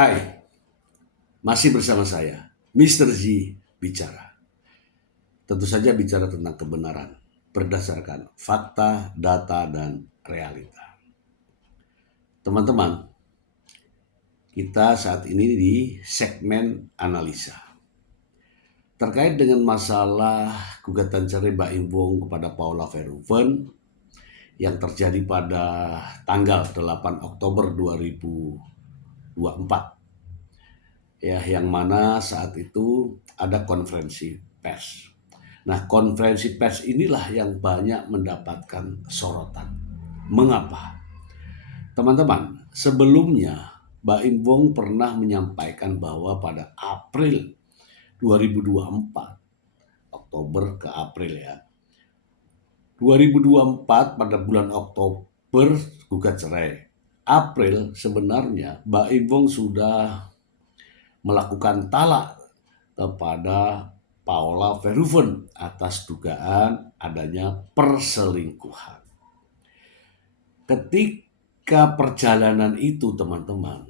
Hai, masih bersama saya, Mr. Z bicara. Tentu saja bicara tentang kebenaran, berdasarkan fakta, data, dan realita. Teman-teman, kita saat ini di segmen analisa. Terkait dengan masalah gugatan cerai Mbak Imbong kepada Paula Verhoeven yang terjadi pada tanggal 8 Oktober 2024. Ya, yang mana saat itu ada konferensi pers. Nah, konferensi pers inilah yang banyak mendapatkan sorotan. Mengapa? Teman-teman, sebelumnya Mbak Imbong pernah menyampaikan bahwa pada April 2024, Oktober ke April ya, 2024 pada bulan Oktober gugat cerai. April sebenarnya Mbak Imbong sudah melakukan talak kepada Paula Verhoeven atas dugaan adanya perselingkuhan. Ketika perjalanan itu teman-teman,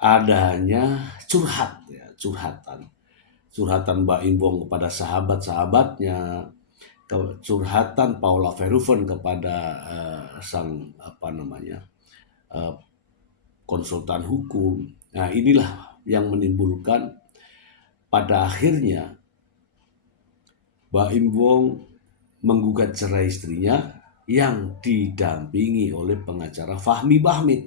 adanya curhatan Mbak Imbong kepada sahabat-sahabatnya, curhatan Paula Verhoeven kepada sang konsultan hukum. Nah, inilah yang menimbulkan pada akhirnya Mbak Imbong menggugat cerai istrinya yang didampingi oleh pengacara Fahmi Bahmid.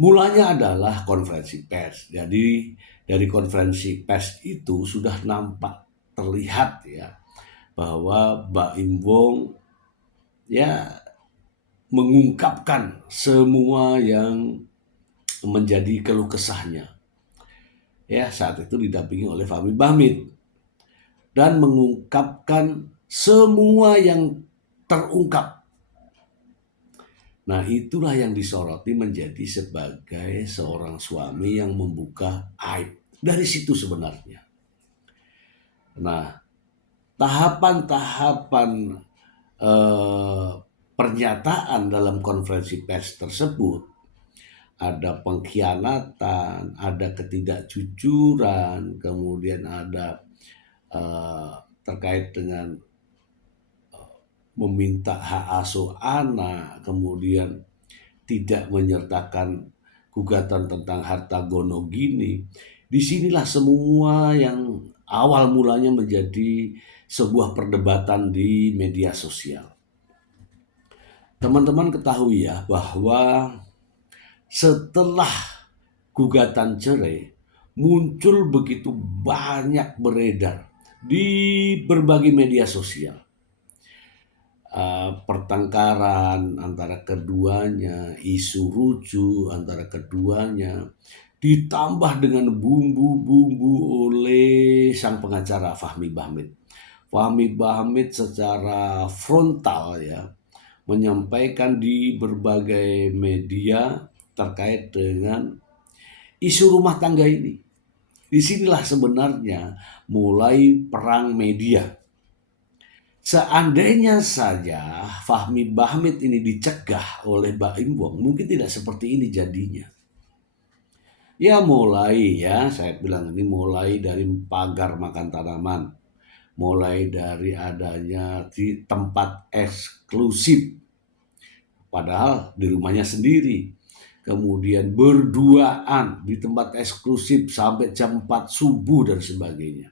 Mulanya adalah konferensi pers. Jadi dari konferensi pers itu sudah nampak terlihat ya bahwa Mbak Imbong ya mengungkapkan semua yang menjadi keluh kesahnya. Ya, saat itu didampingi oleh Fahmi Bahmid dan mengungkapkan semua yang terungkap. Nah, itulah yang disoroti menjadi sebagai seorang suami yang membuka aib. Dari situ sebenarnya. Nah, tahapan-tahapan pernyataan dalam konferensi pers tersebut ada pengkhianatan, ada ketidakjujuran, kemudian ada terkait dengan meminta hak asuh anak, kemudian tidak menyertakan gugatan tentang harta gonogini. Disinilah semua yang awal mulanya menjadi sebuah perdebatan di media sosial. Teman-teman ketahui ya bahwa setelah gugatan cerai muncul begitu banyak beredar di berbagai media sosial. Pertengkaran antara keduanya, isu rujuk antara keduanya, ditambah dengan bumbu-bumbu oleh sang pengacara Fahmi Bahmid. Fahmi Bahmid secara frontal ya menyampaikan di berbagai media terkait dengan isu rumah tangga ini. Disinilah sebenarnya mulai perang media. Seandainya saja Fahmi Bahmid ini dicegah oleh Mbak Imbong, mungkin tidak seperti ini jadinya. Ya mulai ya, saya bilang ini mulai dari pagar makan tanaman, mulai dari adanya di tempat eksklusif, padahal di rumahnya sendiri. Kemudian berduaan di tempat eksklusif sampai jam 4 subuh dan sebagainya.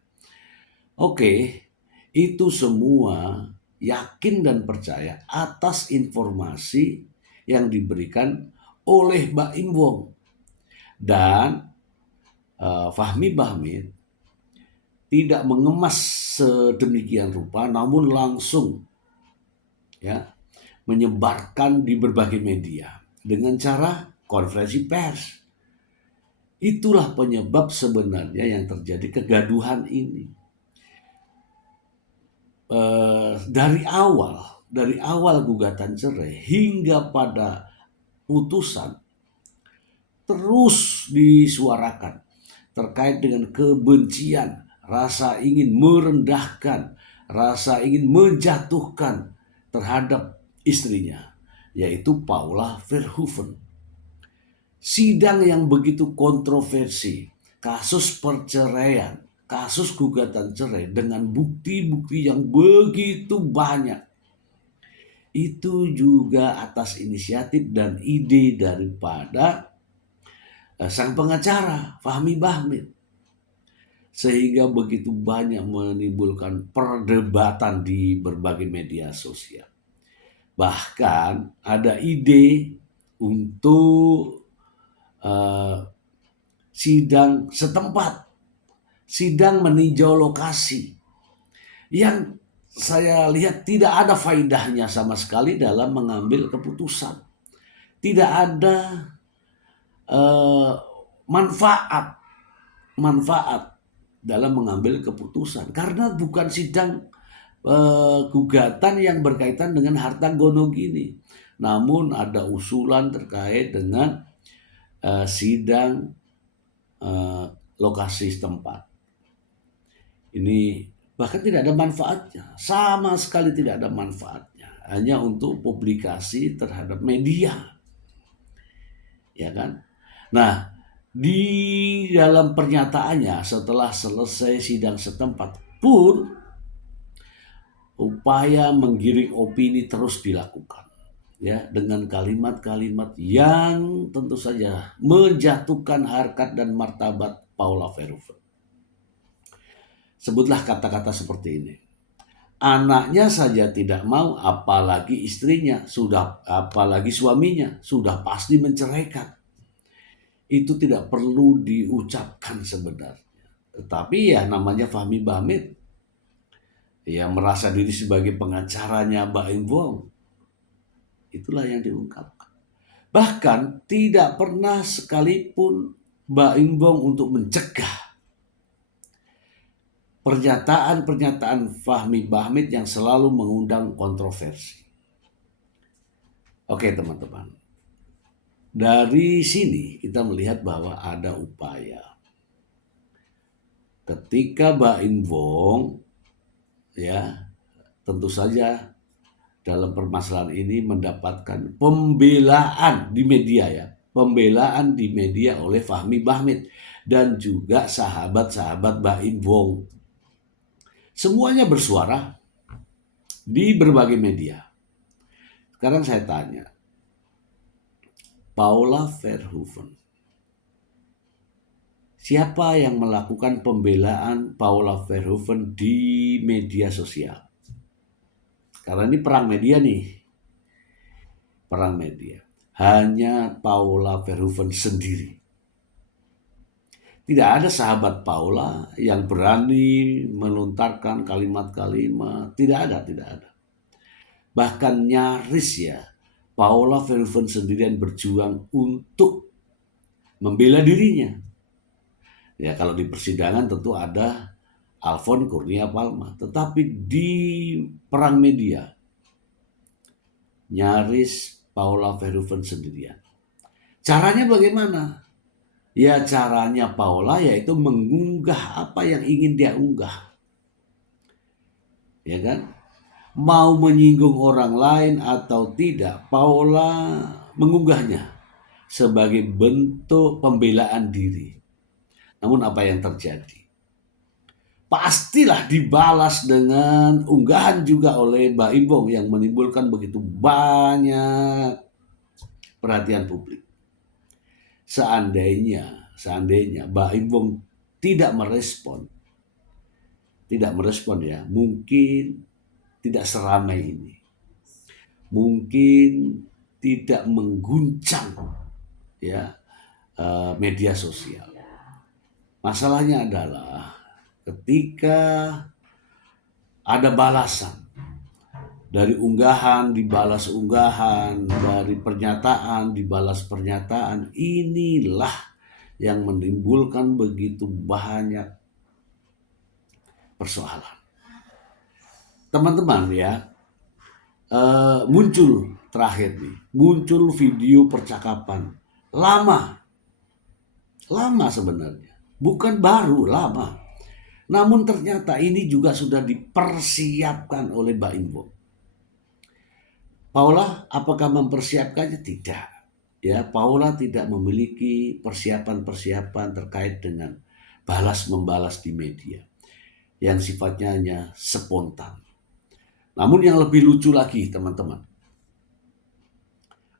Oke, itu semua yakin dan percaya atas informasi yang diberikan oleh Mbak Imbong. Dan Fahmi Bahmid tidak mengemas sedemikian rupa, namun langsung ya menyebarkan di berbagai media dengan cara konferensi pers. Itulah penyebab sebenarnya yang terjadi kegaduhan ini. Dari awal gugatan cerai hingga pada putusan terus disuarakan terkait dengan kebencian, rasa ingin merendahkan, rasa ingin menjatuhkan terhadap istrinya, yaitu Paula Verhoeven. sidang yang begitu kontroversi, kasus perceraian, kasus gugatan cerai dengan bukti-bukti yang begitu banyak, itu juga atas inisiatif dan ide daripada sang pengacara Fahmi Bahmid, sehingga begitu banyak menimbulkan perdebatan di berbagai media sosial. Bahkan ada ide untuk sidang setempat, sidang meninjau lokasi, yang saya lihat tidak ada faedahnya sama sekali dalam mengambil keputusan. Tidak ada manfaat dalam mengambil keputusan, karena bukan sidang gugatan yang berkaitan dengan harta gonogini, namun ada usulan terkait dengan sidang lokasi setempat. Ini bahkan tidak ada manfaatnya, sama sekali tidak ada manfaatnya, hanya untuk publikasi terhadap media, ya kan? Nah, di dalam pernyataannya setelah selesai sidang setempat pun upaya menggiring opini terus dilakukan, ya, dengan kalimat-kalimat yang tentu saja menjatuhkan harkat dan martabat Paula Verhoeven. Sebutlah kata-kata seperti ini. Anaknya saja tidak mau, apalagi istrinya, apalagi suaminya, sudah pasti menceraikan. Itu tidak perlu diucapkan sebenarnya. Tetapi ya namanya Fahmi Bahmid, ya merasa diri sebagai pengacaranya Baim Wong. Itulah yang diungkapkan. Bahkan tidak pernah sekalipun Baim Wong untuk mencegah pernyataan-pernyataan Fahmi Bahmid yang selalu mengundang kontroversi. Oke teman-teman, dari sini kita melihat bahwa ada upaya ketika Baim Wong, ya tentu saja dalam permasalahan ini mendapatkan pembelaan di media, ya, pembelaan di media oleh Fahmi Bahmid dan juga sahabat-sahabat Baim Wong. Semuanya bersuara di berbagai media. Sekarang saya tanya, Paula Verhoeven, siapa yang melakukan pembelaan Paula Verhoeven di media sosial? Karena ini perang media nih. Perang media. Hanya Paula Verhoeven sendiri. Tidak ada sahabat Paula yang berani melontarkan kalimat-kalimat. Tidak ada. Bahkan nyaris, ya, Paula Verhoeven sendirian berjuang untuk membela dirinya. Ya, kalau di persidangan tentu ada Alfon Kurnia Palma. Tetapi di perang media, nyaris Paula Verhoeven sendirian. Caranya bagaimana? Ya caranya Paula yaitu mengunggah apa yang ingin dia unggah. Ya kan? Mau menyinggung orang lain atau tidak, Paula mengunggahnya sebagai bentuk pembelaan diri. Namun apa yang terjadi? Pastilah dibalas dengan unggahan juga oleh Baim Wong yang menimbulkan begitu banyak perhatian publik. Seandainya Baim Wong tidak merespon, ya, mungkin tidak seramai ini, mungkin tidak mengguncang, ya, media sosial. Masalahnya adalah ketika ada balasan, dari unggahan dibalas unggahan, dari pernyataan dibalas pernyataan, inilah yang menimbulkan begitu banyak persoalan. Teman-teman, ya, muncul video percakapan lama sebenarnya, bukan baru, lama. Namun ternyata ini juga sudah dipersiapkan oleh Baim Wong. Paula apakah mempersiapkannya? Tidak. ya Paula tidak memiliki persiapan-persiapan terkait dengan balas-membalas di media yang sifatnya hanya spontan. Namun yang lebih lucu lagi teman-teman,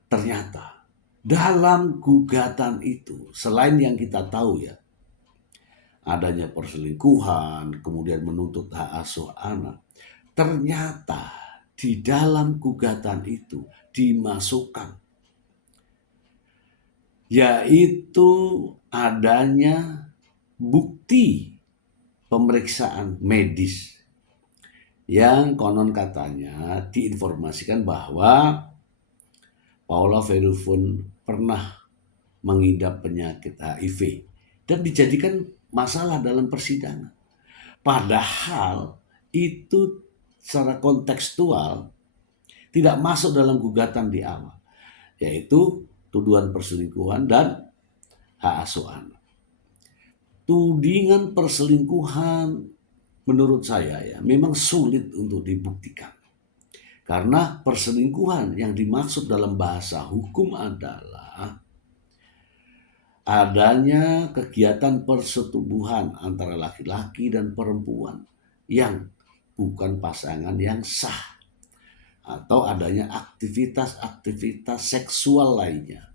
ternyata dalam gugatan itu selain yang kita tahu ya, adanya perselingkuhan, kemudian menuntut hak asuh anak, ternyata di dalam gugatan itu dimasukkan yaitu adanya bukti pemeriksaan medis yang konon katanya diinformasikan bahwa Paula Verhoeven pernah mengidap penyakit HIV dan dijadikan masalah dalam persidangan. Padahal itu secara kontekstual tidak masuk dalam gugatan di awal, yaitu tuduhan perselingkuhan dan hak asuh anak. Tudingan perselingkuhan menurut saya ya memang sulit untuk dibuktikan. Karena perselingkuhan yang dimaksud dalam bahasa hukum adalah adanya kegiatan persetubuhan antara laki-laki dan perempuan yang bukan pasangan yang sah, atau adanya aktivitas-aktivitas seksual lainnya.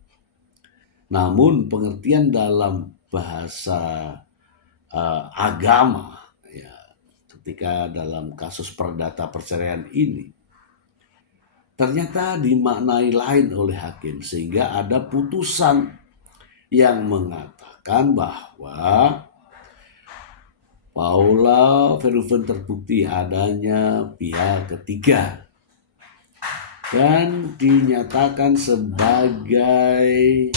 Namun pengertian dalam bahasa agama ya, ketika dalam kasus perdata perceraian ini ternyata dimaknai lain oleh hakim, sehingga ada putusan yang mengatakan bahwa Paula Verhoeven terbukti adanya pihak ketiga dan dinyatakan sebagai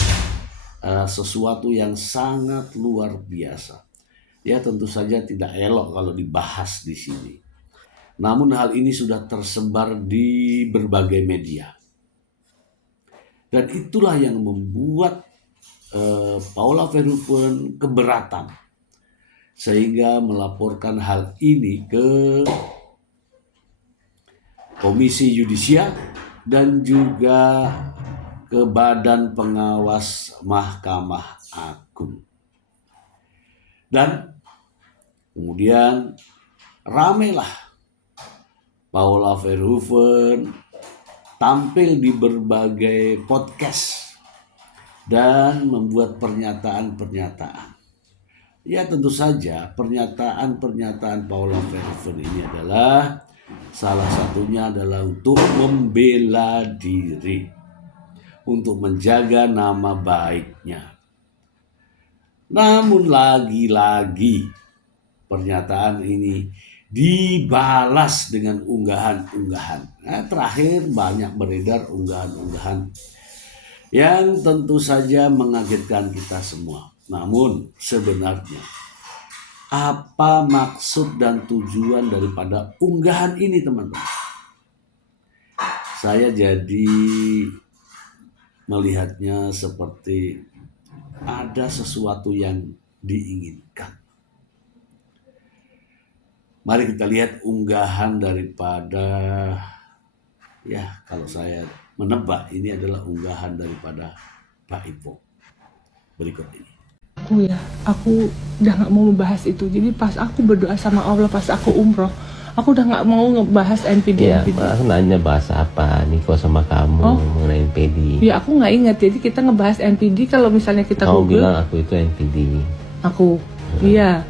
sesuatu yang sangat luar biasa. Ya tentu saja tidak elok kalau dibahas di sini. Namun hal ini sudah tersebar di berbagai media. Dan itulah yang membuat Paula Verhoeven keberatan sehingga melaporkan hal ini ke Komisi Yudisial dan juga ke Badan Pengawas Mahkamah Agung. Dan kemudian ramailah Paula Verhoeven tampil di berbagai podcast dan membuat pernyataan-pernyataan. Ya tentu saja pernyataan-pernyataan Paula Verhoeven ini adalah salah satunya adalah untuk membela diri, untuk menjaga nama baiknya. Namun lagi-lagi pernyataan ini dibalas dengan unggahan-unggahan. Nah, terakhir banyak beredar unggahan-unggahan yang tentu saja mengagetkan kita semua. Namun sebenarnya apa maksud dan tujuan daripada unggahan ini teman-teman? Saya jadi melihatnya seperti ada sesuatu yang diinginkan. Mari kita lihat unggahan daripada, ya kalau saya menebak ini adalah unggahan daripada Pak Ipo. Berikut ini. Aku udah gak mau membahas itu. Jadi pas aku berdoa sama Allah, pas aku umroh, aku udah gak mau ngebahas NPD. Ya, aku nanya bahas apa Niko sama kamu mengenai NPD. Ya aku gak ingat, jadi kita ngebahas NPD. Kalau misalnya kita kamu Google, bilang aku itu NPD. Aku, iya.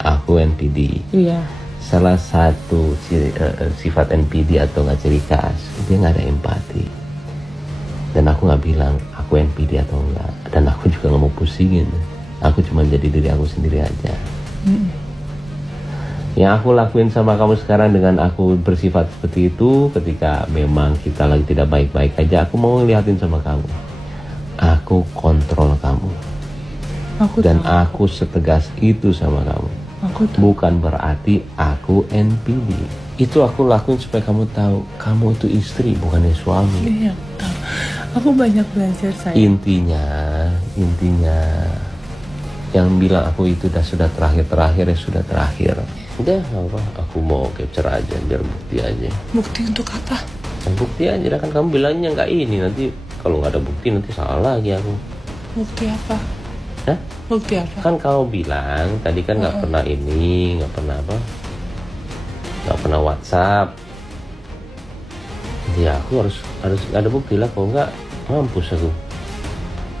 Aku NPD. Iya. Salah satu sifat NPD atau gak ciri khas, dia gak ada empati. Dan aku gak bilang aku NPD atau enggak. Dan aku juga gak mau pusingin. Aku cuma jadi diri aku sendiri aja. Yang aku lakuin sama kamu sekarang dengan aku bersifat seperti itu, ketika memang kita lagi tidak baik-baik aja, aku mau ngeliatin sama kamu. Aku kontrol kamu. Dan aku setegas itu sama kamu. Bukan berarti aku NPD. Itu aku lakuin supaya kamu tahu, kamu itu istri, bukannya suami. Iya, tahu. Aku banyak belajar saya. Intinya yang bilang aku itu sudah terakhir ya sudah terakhir. Udah apa? Aku mau capture aja biar bukti aja. Bukti untuk apa? Bukti aja kan kamu bilangnya nggak ini, nanti Kalau nggak ada bukti nanti salah lagi aku. Bukti apa? Hah? Bukti apa? Kan kau bilang tadi kan nggak pernah ini, nggak pernah apa, nggak pernah WhatsApp. Ya aku harus ada bukti lah, kalau nggak mampus aku.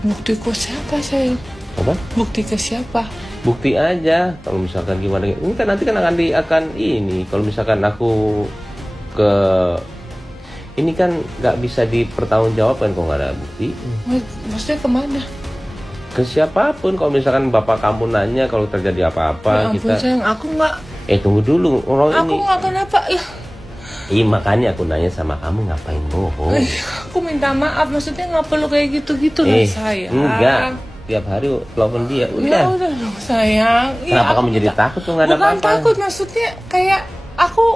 Bukti ke siapa sayang? Apa? Bukti ke siapa? Bukti aja. Kalau misalkan gimana? Ini kan nanti kan akan ini. Kalau misalkan aku ke ini kan nggak bisa dipertanggungjawabkan kalau nggak ada bukti. Maksudnya kemana? Ke siapapun. Kalau misalkan bapak kamu nanya kalau terjadi apa-apa Ya ampun sayang, aku nggak. tunggu dulu orang Aku ini. nggak kenapa lah. Iya makanya aku nanya sama kamu ngapain bohong. Aku minta maaf, maksudnya nggak perlu kayak gitu-gitu lah sayang. Enggak. Tiap hari telepon dia. Ya Udah. udah dong sayang. Kenapa Iya, kamu aku jadi minta- takut tuh nggak ada Bukan apa-apa? takut, maksudnya kayak aku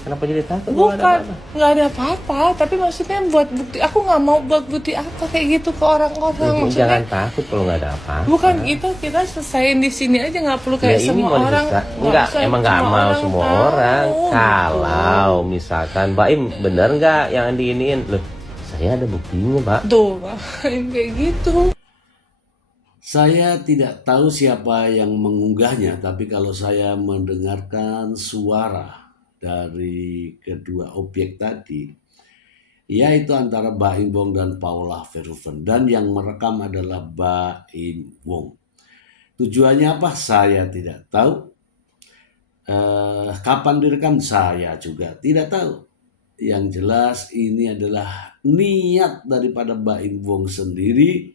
Kenapa jadi takut? Nggak ada bukan apa-apa. nggak ada apa-apa, tapi maksudnya buat bukti. Aku nggak mau buat bukti apa kayak gitu ke orang-orang. Jangan Maksudnya takut kalau nggak ada apa-apa. bukan gitu, kita selesaiin di sini aja, nggak perlu Ya kayak ini semua mau orang. diselesai- Nggak enggak, usah emang nggak mau semua tahu, orang. gitu. Kalau misalkan Baim bener nggak yang diiniin, loh saya ada buktinya Pak. Tuh, kayak gitu. Saya tidak tahu siapa yang mengunggahnya, tapi kalau saya mendengarkan suara dari kedua objek tadi, yaitu antara Baim Wong dan Paula Verhoeven, dan yang merekam adalah Baim Wong. Tujuannya apa? Saya tidak tahu. Kapan direkam? Saya juga tidak tahu. Yang jelas ini adalah niat daripada Baim Wong sendiri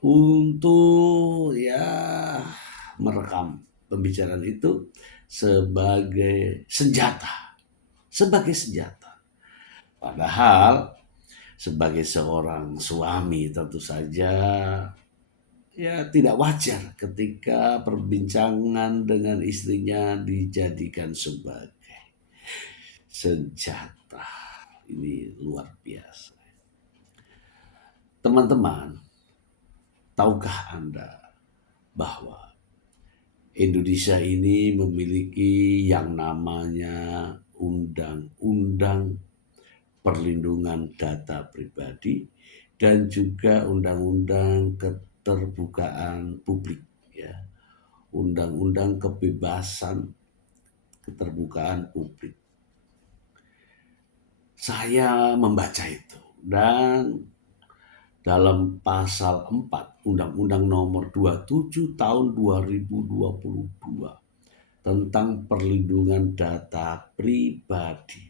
untuk merekam pembicaraan itu sebagai senjata. Padahal sebagai seorang suami tentu saja tidak wajar ketika perbincangan dengan istrinya dijadikan sebagai senjata. Ini luar biasa. Teman-teman, tahukah Anda bahwa Indonesia ini memiliki yang namanya Undang-Undang Perlindungan Data Pribadi dan juga Undang-Undang Keterbukaan Publik, ya. Undang-Undang Kebebasan Keterbukaan Publik. Saya membaca itu, dan dalam pasal 4 Undang-Undang Nomor 27 Tahun 2022 tentang perlindungan data pribadi,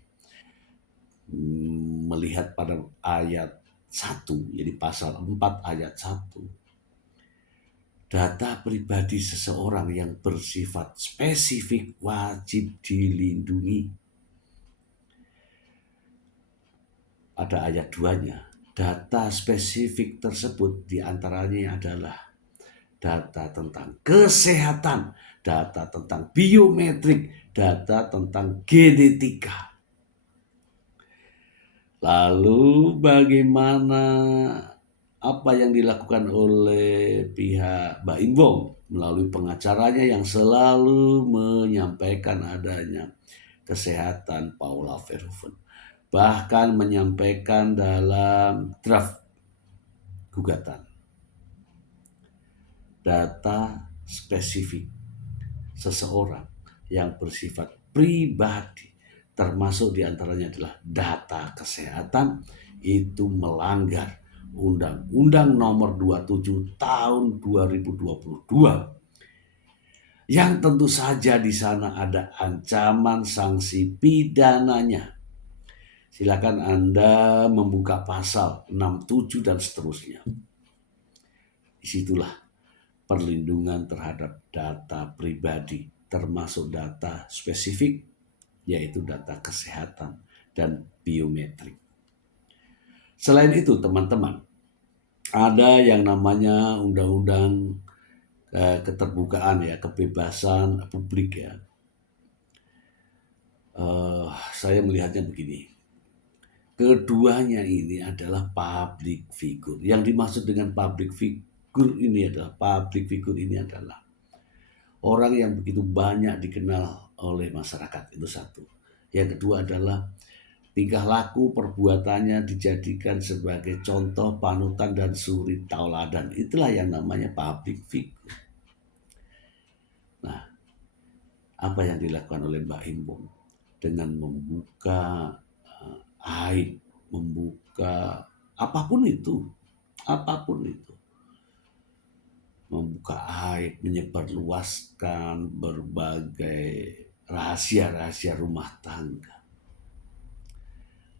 melihat pada ayat 1, jadi pasal 4 ayat 1, data pribadi seseorang yang bersifat spesifik wajib dilindungi. Pada ayat 2-nya, data spesifik tersebut diantaranya adalah data tentang kesehatan, data tentang biometrik, data tentang genetika. Lalu bagaimana apa yang dilakukan oleh pihak Baim Wong melalui pengacaranya yang selalu menyampaikan adanya kesehatan Paula Verhoeven. Bahkan menyampaikan dalam draft gugatan data spesifik seseorang yang bersifat pribadi, termasuk diantaranya adalah data kesehatan, itu melanggar Undang-Undang Nomor 27 Tahun 2022 yang tentu saja di sana ada ancaman sanksi pidananya. Silakan Anda membuka pasal 67 dan seterusnya. Disitulah perlindungan terhadap data pribadi, termasuk data spesifik, yaitu data kesehatan dan biometrik. Selain itu, teman-teman, ada yang namanya Undang-Undang Keterbukaan, Kebebasan Publik, ya. Saya melihatnya begini. Keduanya ini adalah public figure. Yang dimaksud dengan public figure ini adalah orang yang begitu banyak dikenal oleh masyarakat, itu satu. Yang kedua adalah tingkah laku perbuatannya dijadikan sebagai contoh, panutan, dan suri tauladan. Itulah yang namanya public figure. Nah, apa yang dilakukan oleh Mbak Imbong dengan membuka aib, membuka apapun itu, membuka aib, menyebarluaskan berbagai rahasia-rahasia rumah tangga.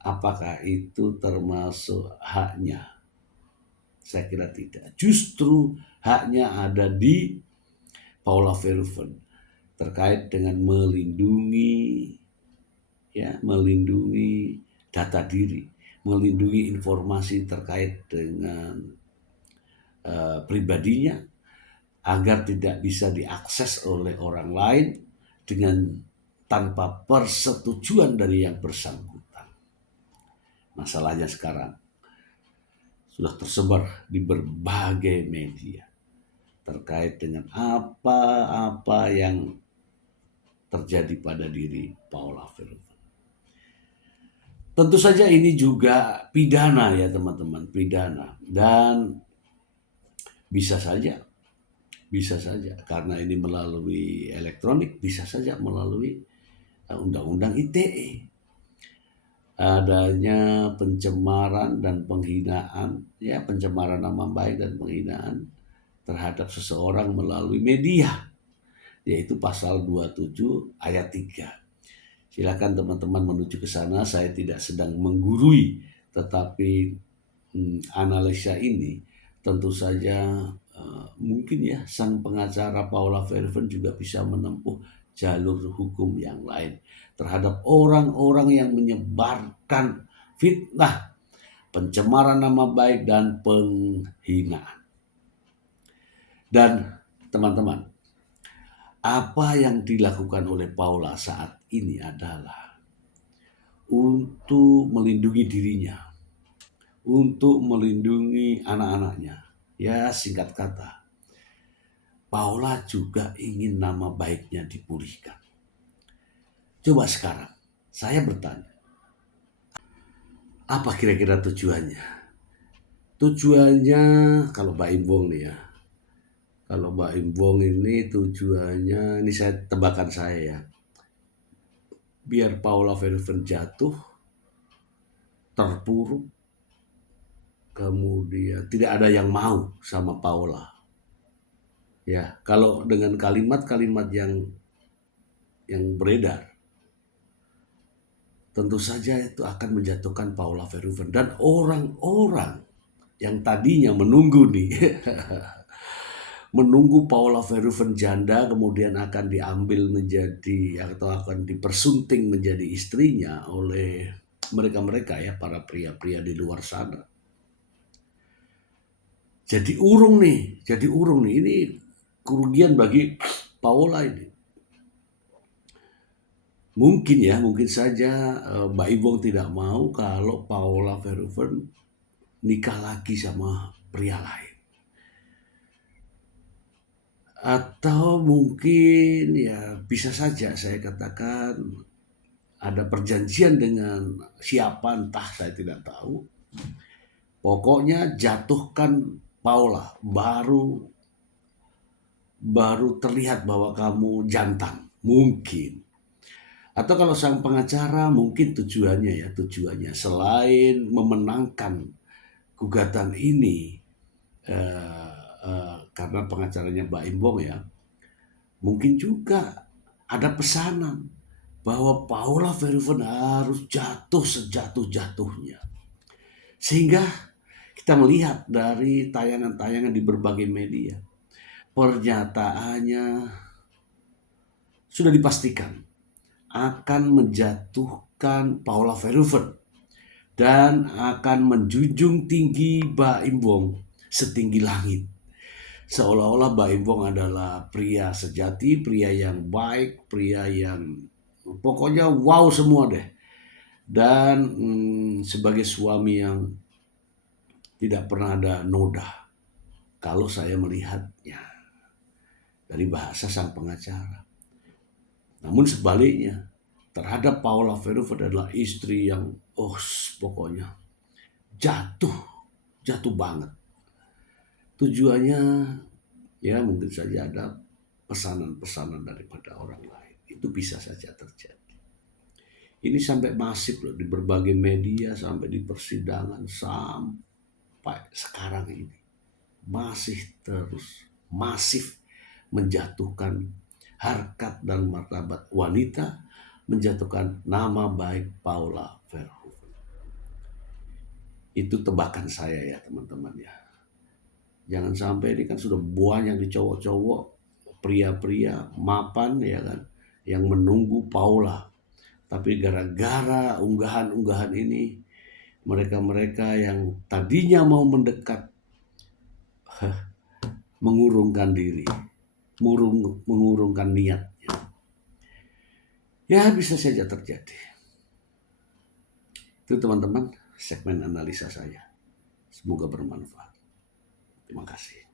Apakah itu termasuk haknya? Saya kira tidak. Justru haknya ada di Paula Verhoeven terkait dengan melindungi data diri, melindungi informasi terkait dengan pribadinya agar tidak bisa diakses oleh orang lain tanpa persetujuan dari yang bersangkutan. Masalahnya sekarang sudah tersebar di berbagai media terkait dengan apa-apa yang terjadi pada diri Paula Verhoeven. Tentu saja ini juga pidana ya teman-teman, pidana, dan bisa saja karena ini melalui elektronik, bisa saja melalui undang-undang ITE. Adanya pencemaran dan penghinaan, ya pencemaran nama baik dan penghinaan terhadap seseorang melalui media, yaitu pasal 27 ayat 3. Silakan teman-teman menuju ke sana, saya tidak sedang menggurui, tetapi analisa ini tentu saja mungkin ya sang pengacara Paula Verhoeven juga bisa menempuh jalur hukum yang lain terhadap orang-orang yang menyebarkan fitnah, pencemaran nama baik, dan penghinaan. Dan teman-teman, apa yang dilakukan oleh Paula saat ini adalah untuk melindungi dirinya, untuk melindungi anak-anaknya. Ya, singkat kata, Paula juga ingin nama baiknya dipulihkan. Coba sekarang, saya bertanya, apa kira-kira tujuannya? Tujuannya, kalau Mbak Imbong nih ya, kalau Mbak Imbong ini tujuannya, ini saya tebakan saya ya, biar Paula Verhoeven jatuh, terpuruk, kemudian tidak ada yang mau sama Paula. Ya, kalau dengan kalimat-kalimat yang beredar, tentu saja itu akan menjatuhkan Paula Verhoeven dan orang-orang yang tadinya menunggu nih, menunggu Paula Verhoeven janda kemudian akan diambil menjadi atau akan dipersunting menjadi istrinya oleh mereka-mereka ya, para pria-pria di luar sana. Jadi urung nih, ini kerugian bagi Paula ini. Mungkin saja Mbak Imbong tidak mau kalau Paula Verhoeven nikah lagi sama pria lain. Atau mungkin ya bisa saja saya katakan ada perjanjian dengan siapa entah, saya tidak tahu. Pokoknya jatuhkan Paula, baru terlihat bahwa kamu jantan, mungkin. Atau kalau sang pengacara mungkin tujuannya selain memenangkan gugatan ini karena pengacaranya Mbak Imbong ya, mungkin juga ada pesanan bahwa Paula Verhoeven harus jatuh sejatuh-jatuhnya. Sehingga kita melihat dari tayangan-tayangan di berbagai media, pernyataannya sudah dipastikan akan menjatuhkan Paula Verhoeven dan akan menjunjung tinggi Mbak Imbong setinggi langit. Seolah-olah Mbak Imbong adalah pria sejati, pria yang baik, pria yang pokoknya wow semua deh. Dan sebagai suami yang tidak pernah ada noda kalau saya melihatnya dari bahasa sang pengacara. Namun sebaliknya, terhadap Paula Verhoeven adalah istri yang pokoknya jatuh banget. Tujuannya ya mungkin saja ada pesanan-pesanan daripada orang lain. Itu bisa saja terjadi. Ini sampai masif loh di berbagai media, sampai di persidangan, sampai sekarang ini. Masih terus masif menjatuhkan harkat dan martabat wanita, menjatuhkan nama baik Paula Verhoeven. Itu tebakan saya ya teman-teman ya. Jangan sampai ini kan sudah banyak di cowok-cowok, pria-pria mapan ya kan, yang menunggu Paula. Tapi gara-gara unggahan-unggahan ini, mereka-mereka yang tadinya mau mendekat, mengurungkan diri, mengurungkan niatnya. Ya bisa saja terjadi. Itu teman-teman segmen analisa saya. Semoga bermanfaat. Terima kasih.